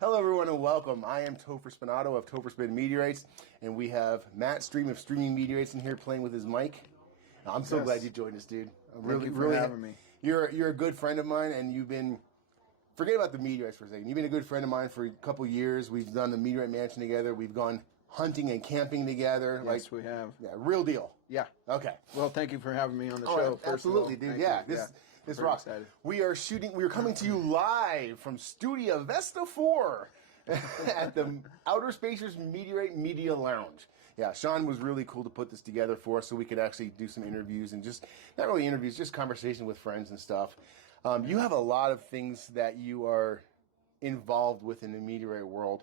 Hello, everyone, and welcome. I am Topher Spinato of Topher and Meteorites, and we have Matt Stream of Streaming Meteorites in here playing with his mic. I'm so glad you joined us, dude. Thank you for having me. You're a good friend of mine, and you've been... Forget about the Meteorites for a second. You've been a good friend of mine for a couple years. We've done the Meteorite Mansion together. We've gone hunting and camping together. Yes, we have. Yeah, real deal. Yeah. Okay. Well, thank you for having me on the show. Absolutely, dude. Yeah, this rocks. Excited. We are coming to you live from Studio Vesta 4 at the Outer Spacers Meteorite Media Lounge. Yeah, Sean was really cool to put this together for us so we could actually do some interviews and just, not really interviews, just conversation with friends and stuff. You have a lot of things that you are involved with in the meteorite world.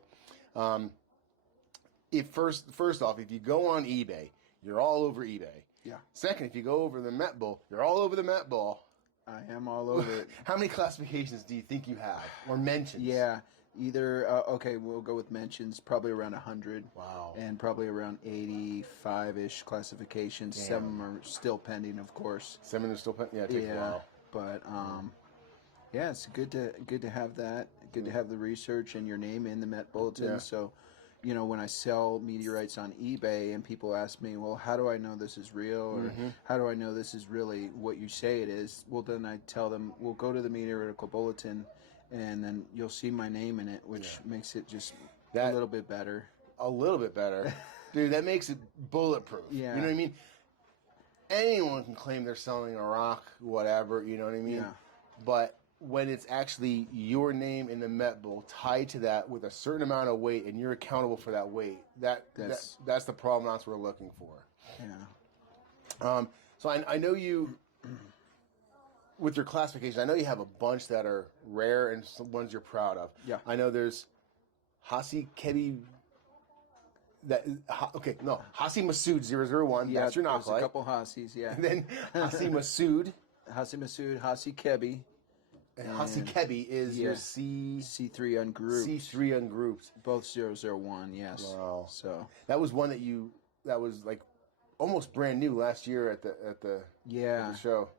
First off, if you go on eBay, you're all over eBay. Yeah. Second, if you go over the Met Ball, you're all over the Met Ball. I am all over it. How many classifications do you think you have, or mentions? Yeah, either, okay, we'll go with mentions, probably around 100. Wow. And probably around 85-ish classifications. Damn. Some are still pending, of course. Some are still pending? Yeah, it takes a while. But, yeah, it's good to have that. Good to have the research and your name in the Met Bulletin. Yeah. So, you know, when I sell meteorites on eBay and people ask me, well, how do I know this is real? Or how do I know this is really what you say it is? Well, then I tell them, we'll go to the Meteoritical Bulletin and then you'll see my name in it, which makes it just a little bit better. A little bit better. Dude, that makes it bulletproof. Yeah. You know what I mean? Anyone can claim they're selling a rock, whatever, you know what I mean? Yeah. But when it's actually your name in the Met Bowl tied to that with a certain amount of weight and you're accountable for that weight, that's the provenance we're looking for. Yeah. So I know you, with your classification, I know you have a bunch that are rare and some ones you're proud of. Yeah. I know there's Hasi Kebi... Hasi Masood 001. Yeah, that's your there's knockout. a couple Hasis, yeah. And then Hasi Masood. Hasi Masood, Hasi Kebi. Hasi Kebi is your C3 ungrouped. C3 ungrouped. Both 001, yes. Wow. So that was one that was like almost brand new last year at the show.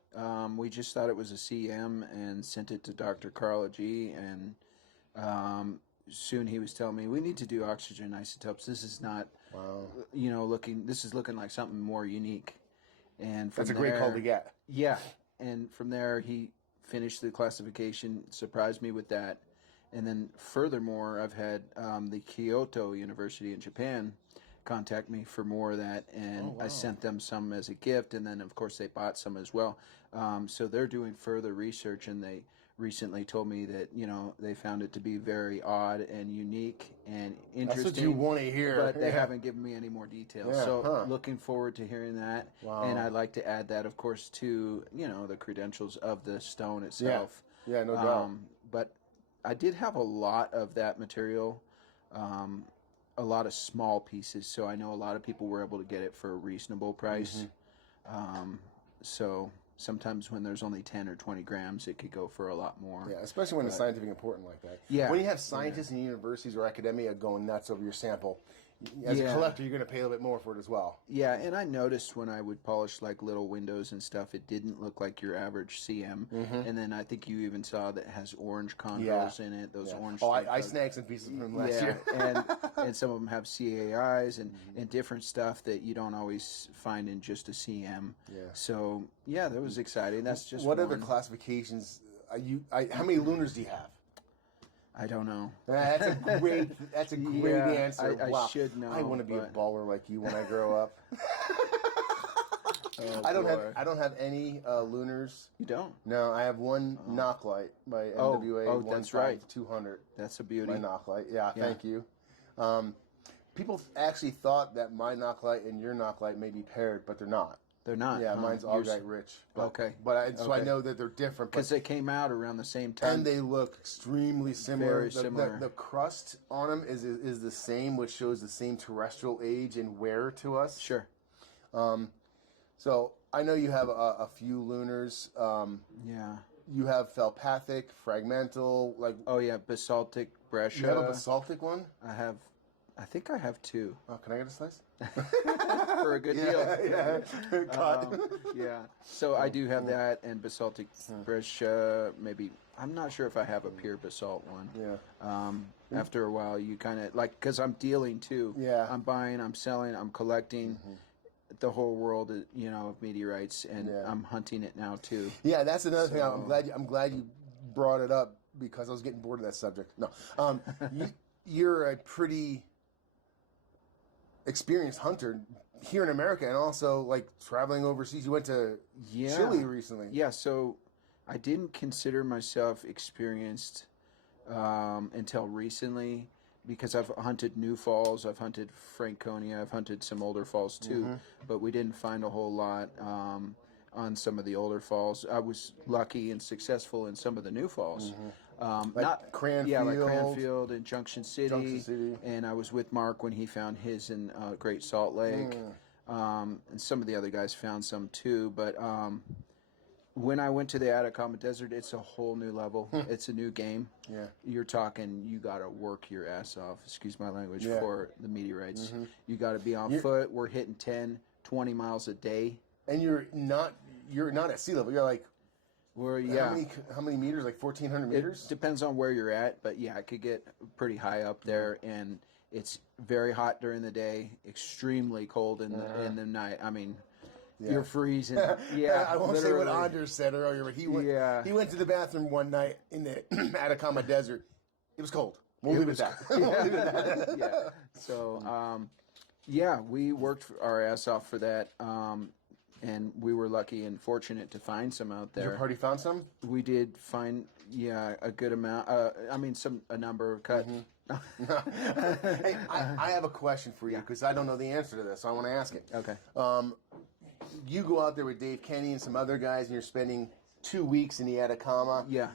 We just thought it was a CM and sent it to Dr. Carla G. And soon he was telling me, we need to do oxygen isotopes. This is not, this is looking like something more unique. And from that's a great call to get. Yeah. And from there, he finished the classification, surprised me with that. And then furthermore, I've had the Kyoto University in Japan contact me for more of that, and I sent them some as a gift, and then of course they bought some as well. So they're doing further research, and they recently told me that, you know, they found it to be very odd and unique and interesting. That's what you want to hear. But they haven't given me any more details. Yeah, So looking forward to hearing that. Wow. And I'd like to add that, of course, to, you know, the credentials of the stone itself. Yeah, no doubt. But I did have a lot of that material, a lot of small pieces, so I know a lot of people were able to get it for a reasonable price. So sometimes when there's only 10 or 20 grams, it could go for a lot more. Yeah, especially when it's scientific important like that. Yeah. When you have scientists in universities or academia going nuts over your sample, as a collector, you're going to pay a little bit more for it as well. Yeah, and I noticed when I would polish like little windows and stuff, it didn't look like your average CM. And then I think you even saw that it has orange chondrils in it. Those orange. Oh, I snagged some pieces from last year. and some of them have CAIs and different stuff that you don't always find in just a CM. Yeah. So yeah, that was exciting. That's just what one. other classifications? How many lunars do you have? I don't know. That's a great answer. I should know. I want to be a baller like you when I grow up. I don't have any lunars. You don't? No, I have one knocklight by NWA. That's right. 200. That's a beauty. My knocklight. Yeah, thank you. People actually thought that my knocklight and your knocklight may be paired, but they're not. They're not. Yeah, mine's augite rich. But, okay. So I know that they're different. Because they came out around the same time. And they look extremely similar. Very similar. The crust on them is the same, which shows the same terrestrial age and wear to us. Sure. So I know you have a few lunars. Yeah. You have felpathic, fragmental, like... Oh, yeah, basaltic breccia. You have a basaltic one? I think I have two. Oh, can I get a slice? For a good deal. Yeah. Yeah. So I do have that and basaltic breccia. Maybe I'm not sure if I have a pure basalt one. Yeah. After a while, you kind of like, because I'm dealing too. Yeah. I'm buying, I'm selling, I'm collecting the whole world, of meteorites, and I'm hunting it now too. Yeah, that's another thing. I'm glad you brought it up because I was getting bored of that subject. No, you're a pretty experienced hunter here in America, and also like traveling overseas. You went to Chile recently. Yeah, so I didn't consider myself experienced until recently, because I've hunted new falls, I've hunted Franconia, I've hunted some older falls too, but we didn't find a whole lot on some of the older falls. I was lucky and successful in some of the new falls. Like Not Cranfield. Yeah, like Cranfield and Junction City. And I was with Mark when he found his in Great Salt Lake. And some of the other guys found some too, but when I went to the Atacama Desert, it's a whole new level. It's a new game. Yeah. You're talking, you got to work your ass off, excuse my language, for the meteorites. You got to be on foot. We're hitting 10, 20 miles a day. And you're not at sea level. You're like, how many meters? Like 1,400 meters? It depends on where you're at, but yeah, it could get pretty high up there, and it's very hot during the day, extremely cold in the night. I mean, you're freezing. Yeah, I won't literally. say what Anders said earlier, but he went to the bathroom one night in the Atacama Desert. It was cold. We'll leave it at that. So, we worked our ass off for that, and we were lucky and fortunate to find some out there. Your party found some? We did find, a good amount. A number cut. Hey, I have a question for you because I don't know the answer to this, so I want to ask it. Okay. You go out there with Dave Kenny and some other guys, and you're spending 2 weeks in the Atacama. Yeah.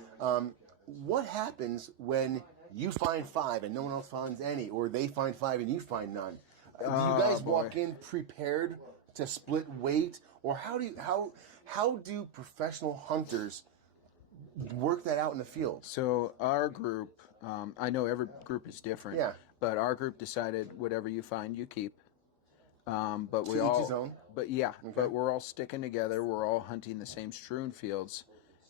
What happens when you find 5 and no one else finds any, or they find 5 and you find none? Do you guys walk in prepared to split weight, or how do professional hunters work that out in the field? So our group, I know every group is different. Yeah. But our group decided whatever you find, you keep. But we To all, each his own? But but we're all sticking together. We're all hunting the same strewn fields,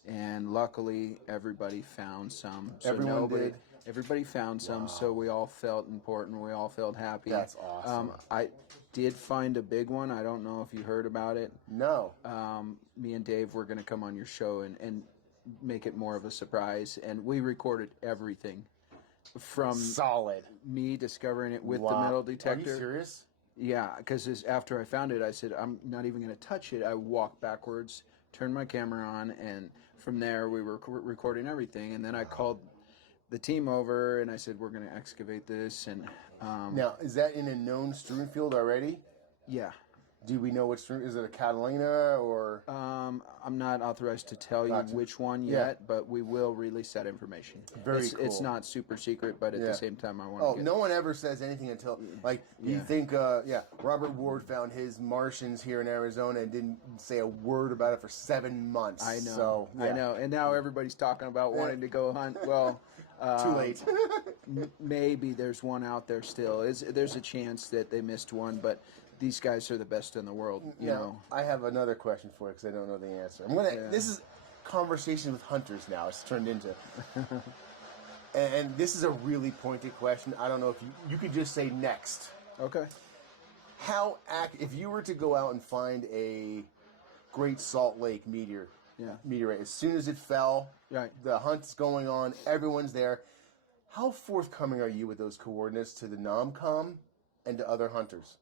and luckily everybody found some. So everybody found some, so we all felt important. We all felt happy. That's awesome. I did find a big one. I don't know if you heard about it. No. Me and Dave were going to come on your show and make it more of a surprise, and we recorded everything from solid me discovering it with the metal detector. Are you serious? Yeah, because after I found it, I said, I'm not even going to touch it. I walked backwards, turned my camera on, and from there we were recording everything. And then I called the team over, and I said, we're going to excavate this. And now, is that in a known strewn field already? Yeah. Do we know which strewn? Is it a Catalina or? I'm not authorized to tell you which one yet, but we will release that information. Very cool. It's not super secret, but at the same time, I want to. Oh, no one ever says anything until you think. Robert Ward found his Martians here in Arizona and didn't say a word about it for 7 months. I know. So, I know, and now everybody's talking about wanting to go hunt. Well. Too late. Maybe there's one out there still. There's a chance that they missed one, but these guys are the best in the world. You know. I have another question for you because I don't know the answer. This is conversation with hunters now. It's turned into, and this is a really pointed question. I don't know if you could just say next. Okay. If you were to go out and find a Great Salt Lake meteorite, as soon as it fell, the hunt's going on, everyone's there. How forthcoming are you with those coordinates to the NOMCOM and to other hunters?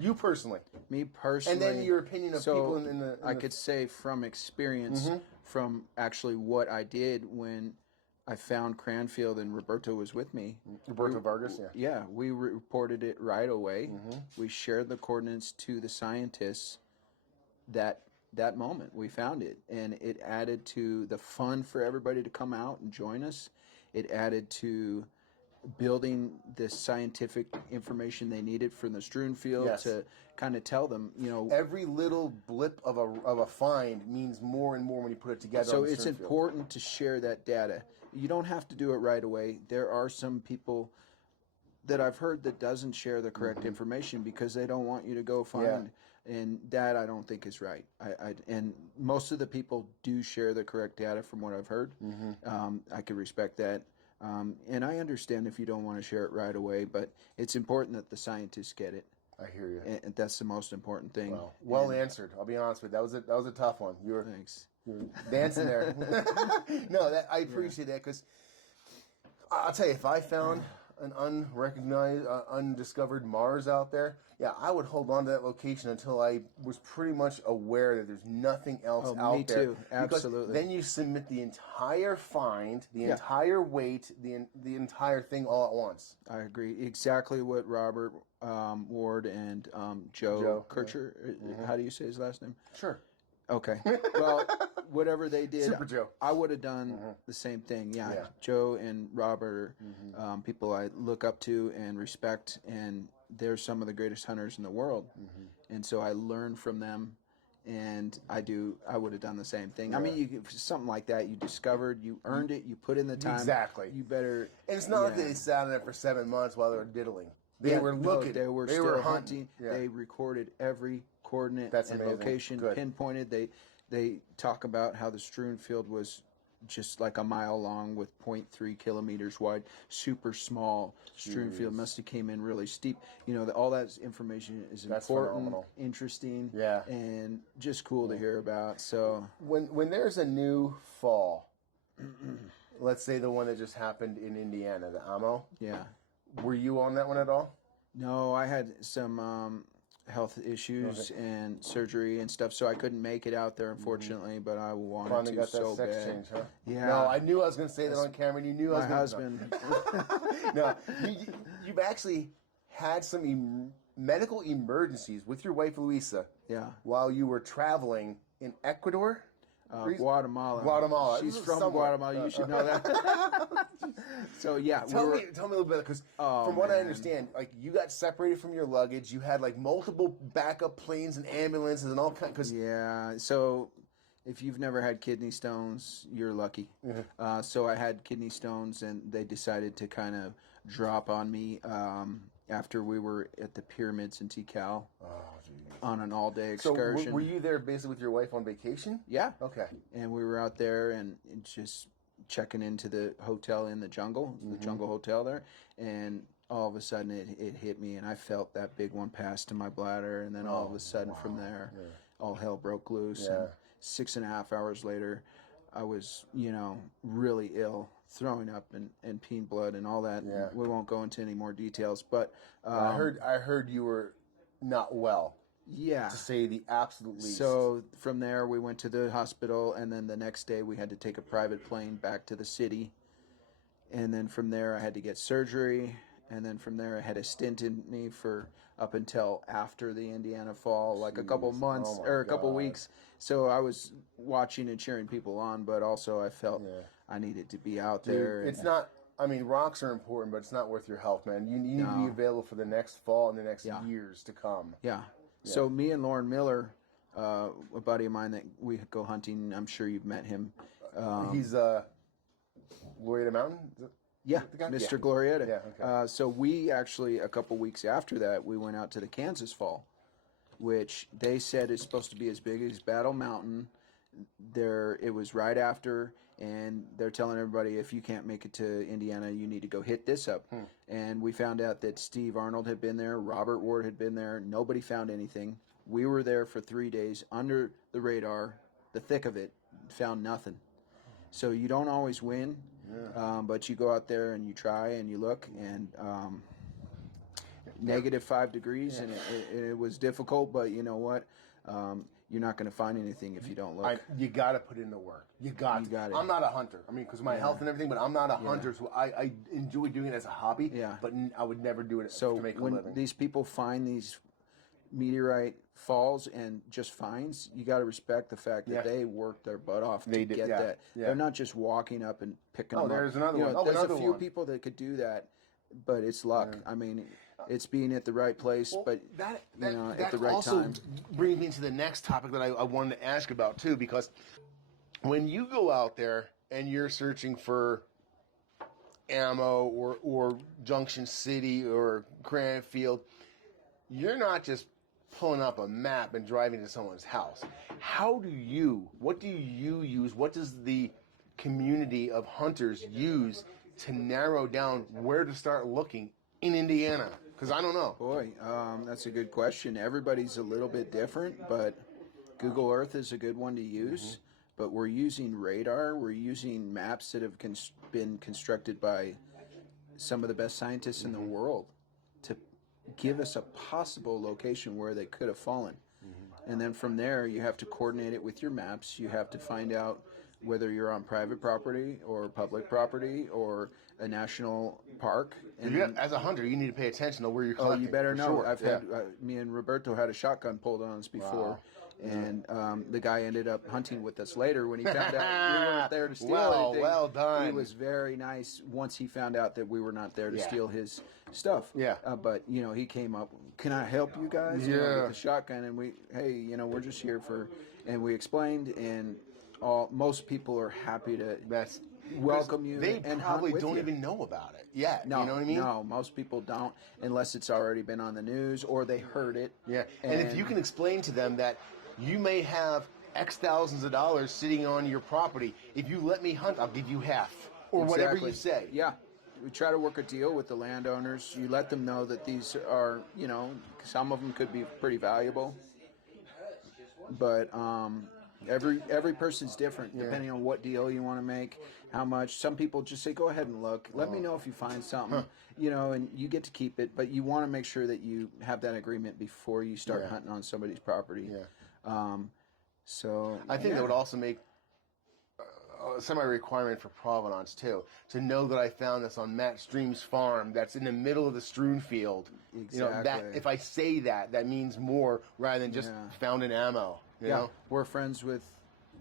You personally. Me personally. And then your opinion of people in the... I could say from experience, from actually what I did when I found Cranfield and Roberto was with me. Roberto Vargas, Yeah, we reported it right away. We shared the coordinates to the scientists that moment. We found it, and it added to the fun for everybody to come out and join us. It added to building the scientific information they needed from the strewn field to kind of tell them, every little blip of a find means more and more when you put it together. So it's important to share that data. You don't have to do it right away. There are some people that I've heard that doesn't share the correct information because they don't want you to go find, and that I don't think is right. And most of the people do share the correct data from what I've heard. I can respect that. And I understand if you don't want to share it right away, but it's important that the scientists get it. I hear you. And that's the most important thing. Well answered. I'll be honest with you. That was a tough one. Thanks. You were dancing there. No, I appreciate that, because I'll tell you, if I found an unrecognized, undiscovered Mars out there, yeah, I would hold on to that location until I was pretty much aware that there's nothing else out me there. too. Absolutely. Because then you submit the entire find, the entire weight, the entire thing all at once. I agree. Exactly what Robert Ward and Joe Kircher, how do you say his last name? Sure. Okay. Well, whatever they did, Super Joe. I would have done the same thing. Yeah. Joe and Robert are people I look up to and respect, and they're some of the greatest hunters in the world. And so I learn from them, and I would have done the same thing. I mean, something like that, you discovered, you earned it, you put in the time. Exactly. You better. And it's not like they sat on it for 7 months while they were diddling. They were looking. They were still hunting. Yeah. They recorded every coordinate and location, pinpointed. They talk about how the strewn field was just like a mile long with 0.3 kilometers wide, super small strewn field. Must have came in really steep. You know, all that information is important, phenomenal. Interesting, and just cool to hear about. So when there's a new fall, let's say the one that just happened in Indiana, the Amo. Yeah. Were you on that one at all? No, I had some health issues and surgery and stuff, so I couldn't make it out there, unfortunately. But I wanted Finally to got that so sex bad. change, huh? Yeah. No, I knew I was going to say that on camera. And you knew I was my husband. No, you've actually had some medical emergencies with your wife Luisa. Yeah. While you were traveling in Ecuador. Guatemala. Guatemala. She's from Guatemala. You should know that. So yeah, tell me a little bit, because from what I understand, like, you got separated from your luggage. You had like multiple backup planes and ambulances and all kinds. Yeah. So if you've never had kidney stones, you're lucky. So I had kidney stones, and they decided to kind of drop on me after we were at the pyramids in Tikal. On an all-day excursion. So were you there basically with your wife on vacation? Yeah. Okay. And we were out there and just checking into the hotel in the jungle hotel there, and all of a sudden it hit me, and I felt that big one pass to my bladder, and then all of a sudden from there, all hell broke loose. And 6.5 hours later, I was, really ill, throwing up and peeing blood and all that. Yeah. We won't go into any more details, but I heard you were not well. Yeah. To say the absolute least. So from there, we went to the hospital, and then the next day we had to take a private plane back to the city. And then from there, I had to get surgery. And then from there, I had a stint in me for up until after the Indiana fall, like a couple months or a couple weeks. So I was watching and cheering people on, but also I felt I needed to be out there. It's not. I mean, rocks are important, but it's not worth your health, man. You need to be available for the next fall and the next years to come. Yeah. So me and Lauren Miller, a buddy of mine that we go hunting, I'm sure you've met him. He's Glorieta Mountain? Yeah, Mr. Glorieta. Yeah, okay. So we actually, a couple weeks after that, we went out to the Kansas Fall, which they said is supposed to be as big as Battle Mountain. It was right after, and they're telling everybody, if you can't make it to Indiana, you need to go hit this up. And we found out that Steve Arnold had been there, Robert Ward had been there. Nobody found anything. We were there for 3 days under the radar, the thick of it, found nothing. So you don't always win, but you go out there and you try and you look, and -5 degrees, and it was difficult, but you know what? You're not going to find anything if you don't look. You got to put in the work. You got to. I'm not a hunter. I mean, because of my health and everything, but I'm not a hunter, so I enjoy doing it as a hobby, but I would never do it to make a living. So when these people find these meteorite falls and just finds, you got to respect the fact that they worked their butt off to get that. They're not just walking up and picking them up. There's another one. There's a few people that could do that, but it's luck. I mean, it's being at the right place, but at the right also time. Brings me to the next topic that I wanted to ask about too, because when you go out there and you're searching for ammo or Junction City or Cranfield, you're not just pulling up a map and driving to someone's house. What do you use? What does the community of hunters use to narrow down where to start looking in Indiana? Because I don't know. Boy, that's a good question. Everybody's a little bit different, but Google Earth is a good one to use. But we're using radar. We're using maps that have been constructed by some of the best scientists in the world to give us a possible location where they could have fallen. And then from there, you have to coordinate it with your maps. You have to find out whether you're on private property or public property or a national park. And As a hunter, you need to pay attention to where you're oh, collecting. you better know. Sure. I've had me and Roberto had a shotgun pulled on us before. Wow. And the guy ended up hunting with us later when he found out we weren't there to steal anything. Well done. He was very nice once he found out that we were not there to steal his stuff. Yeah. But, he came up, can I help you guys? With the shotgun. And we're just here and we explained, and most people are happy to welcome you. They and probably hunt with don't you. even know about it yet. No, you know what I mean? No, most people don't, unless it's already been on the news or they heard it. Yeah, and if you can explain to them that you may have X thousands of dollars sitting on your property, if you let me hunt, I'll give you half, or whatever you say. Yeah, we try to work a deal with the landowners. You let them know that these are, some of them could be pretty valuable, but every person's different depending on what deal you want to make, how much. Some people just say, go ahead and look. Let me know if you find something, and you get to keep it, but you want to make sure that you have that agreement before you start hunting on somebody's property. Yeah. So I think that would also make a semi-requirement for provenance too, to know that I found this on Matt Stream's farm that's in the middle of the strewn field. Exactly. That if I say that means more rather than just found in ammo. You know? We're friends with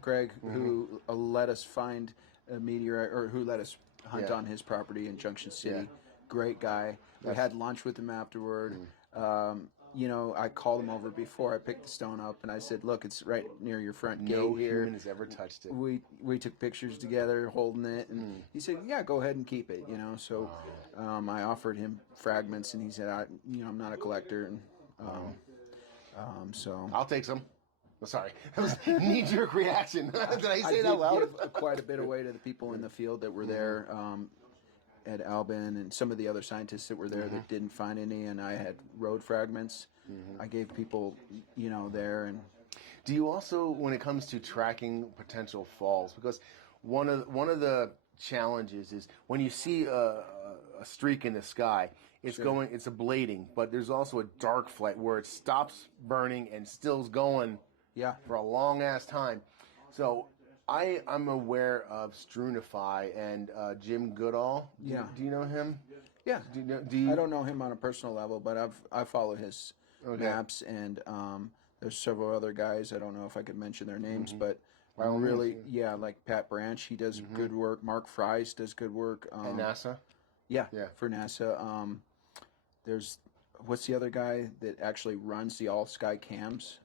Greg, who let us find a meteorite, or who let us hunt on his property in Junction City. Yeah. Great guy. We had lunch with him afterward. I called him over before I picked the stone up, and I said, "Look, it's right near your front gate No here." human has ever touched it. We took pictures together holding it, and he said, "Yeah, go ahead and keep it." So I offered him fragments, and he said, "I'm not a collector," and so I'll take some. Oh, sorry, that was a knee-jerk reaction. Did I say that loud? Give quite a bit away to the people in the field that were there. Ed Albin and some of the other scientists that were there that didn't find any, and I had road fragments. I gave people, there. And do you also, when it comes to tracking potential falls, because one of the challenges is when you see a streak in the sky, it's it's ablating, but there's also a dark flight where it stops burning and still's going for a long ass time. So I'm aware of Strewnify and Jim Goodall. Do you know him? Yeah. Do you? I don't know him on a personal level, but I follow his maps, and there's several other guys. I don't know if I could mention their names, but really, like Pat Branch, he does good work. Mark Fries does good work. At NASA? Yeah, for NASA. There's, what's the other guy that actually runs the all-sky cams?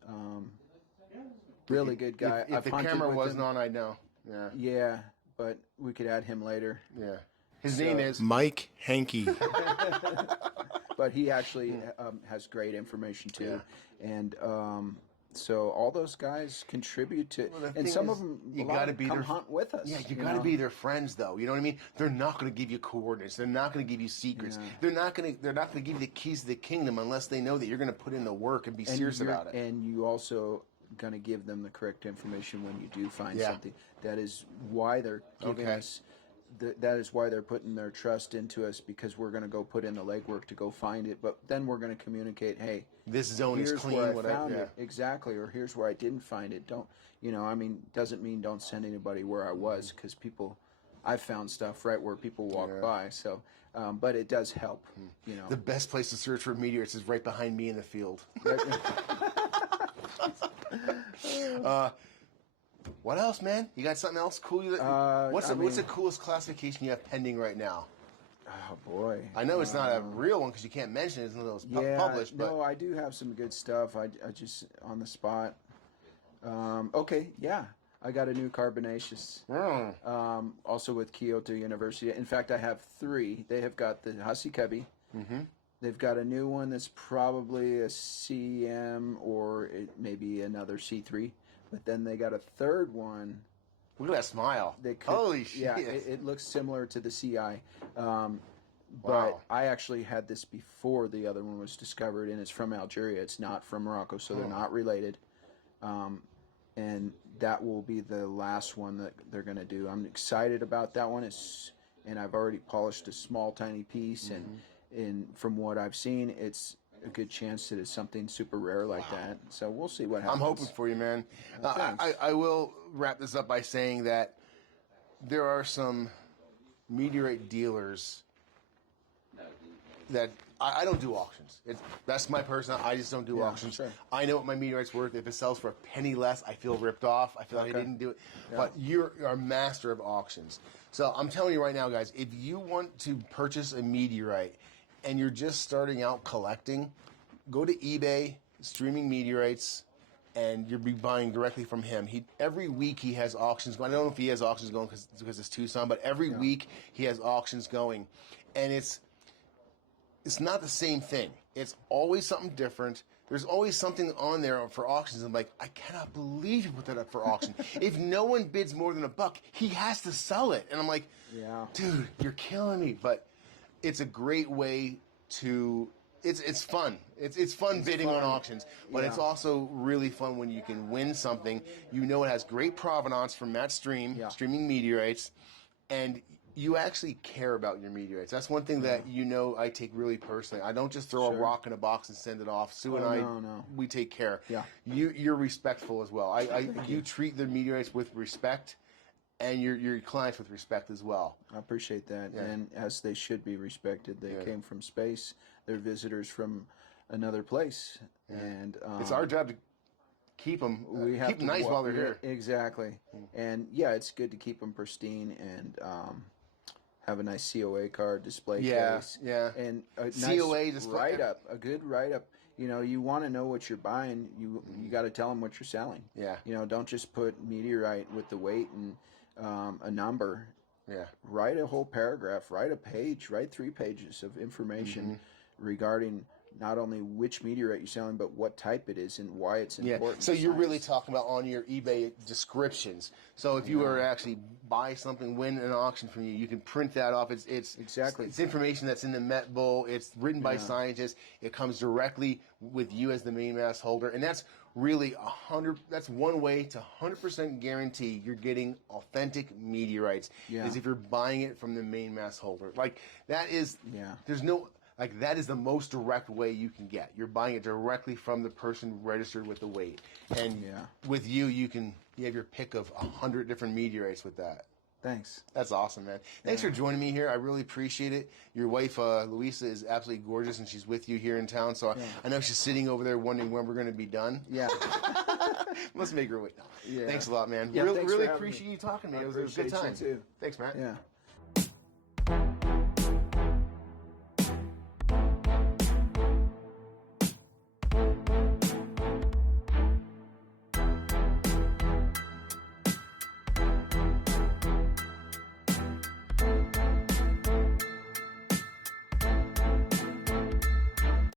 Really good guy. If the camera wasn't on, I'd know. Yeah. Yeah, but we could add him later. Yeah. His name is Mike Hankey. But he actually has great information too, and so all those guys contribute to, and some of them come hunt with us. Yeah, you got to be their friends, though. You know what I mean? They're not going to give you coordinates. They're not going to give you secrets. Yeah. They're not going to give you the keys to the kingdom unless they know that you're going to put in the work and be serious about it. And you also going to give them the correct information when you do find something. That is why they're giving us. That is why they're putting their trust into us, because we're going to go put in the legwork to go find it. But then we're going to communicate, hey, this zone is clean. Where I found it. Exactly, or here's where I didn't find it. Doesn't mean don't send anybody where I was, because I've found stuff right where people walk by. So, but it does help. The best place to search for meteorites is right behind me in the field. What else, man? You got something else cool? What's the coolest classification you have pending right now? Oh boy! I know it's not a real one because you can't mention it until it was published. But no, I do have some good stuff. I just on the spot. Okay, yeah, I got a new carbonaceous. Also with Kyoto University. In fact, I have 3. They have got the Hussey Cubby. They've got a new one that's probably a CM or it may be another C3. But then they got a third one Look at that smile. They could, Holy shit. Yeah, it looks similar to the CI. But Wow. I actually had this before the other one was discovered, and it's from Algeria. It's not from Morocco, so they're not related. And that will be the last one that they're going to do. I'm excited about that one. And I've already polished a small, tiny piece, and from what I've seen, it's a good chance that it's something super rare like that. So we'll see what happens. I'm hoping for you, man. Thanks. I will wrap this up by saying that there are some meteorite dealers that I don't do auctions. That's my personal. I just don't do auctions. Sure. I know what my meteorite's worth. If it sells for a penny less, I feel ripped off. I feel like I didn't do it. Yeah. But you're a master of auctions. So I'm telling you right now, guys, if you want to purchase a meteorite and you're just starting out collecting, go to eBay, streaming meteorites, and you'll be buying directly from him. Every week he has auctions going. I don't know if he has auctions going because it's Tucson, but every week he has auctions going, and it's not the same thing. It's always something different. There's always something on there for auctions. I'm like, I cannot believe you put that up for auction. If no one bids more than $1, he has to sell it. And I'm like, dude, you're killing me. But it's a great way to. It's fun. It's fun bidding on auctions, but it's also really fun when you can win something. You know it has great provenance from Matt streaming meteorites, and you actually care about your meteorites. That's one thing that I take really personally. I don't just throw a rock in a box and send it off. Sue and I, we take care. Yeah. You're respectful as well. You treat the meteorites with respect, and your clients with respect as well. I appreciate that, and as they should be respected. They came from space. They're visitors from another place, and it's our job to keep them. We have keep them nice while they're here. Exactly, and it's good to keep them pristine and have a nice COA card, display case, and a COA nice display write-up, a good write-up. You want to know what you're buying. You got to tell them what you're selling. Yeah. Don't just put meteorite with the weight and a number. Yeah. Write a whole paragraph. Write a page. Write 3 pages of information regarding not only which meteorite you're selling, but what type it is and why it's important. So you're really talking about on your eBay descriptions. So if you were to actually buy something, win an auction from you, you can print that off. It's exactly. It's information that's in the Met Bull. It's written by scientists. It comes directly with you as the main mass holder, and that's really that's one way to 100% guarantee you're getting authentic meteorites. Is if you're buying it from the main mass holder. Like that is there's no. Like that is the most direct way you can get. You're buying it directly from the person registered with the weight, and with you have your pick of 100 different meteorites with that. Thanks. That's awesome, man. Thanks for joining me here. I really appreciate it. Your wife, Louisa, is absolutely gorgeous, and she's with you here in town. So I know she's sitting over there wondering when we're going to be done. Yeah. Must make her wait. No. Yeah. Thanks a lot, man. Yeah, really for appreciate you talking to me. It was a good appreciate time. you too. Thanks, Matt. Yeah.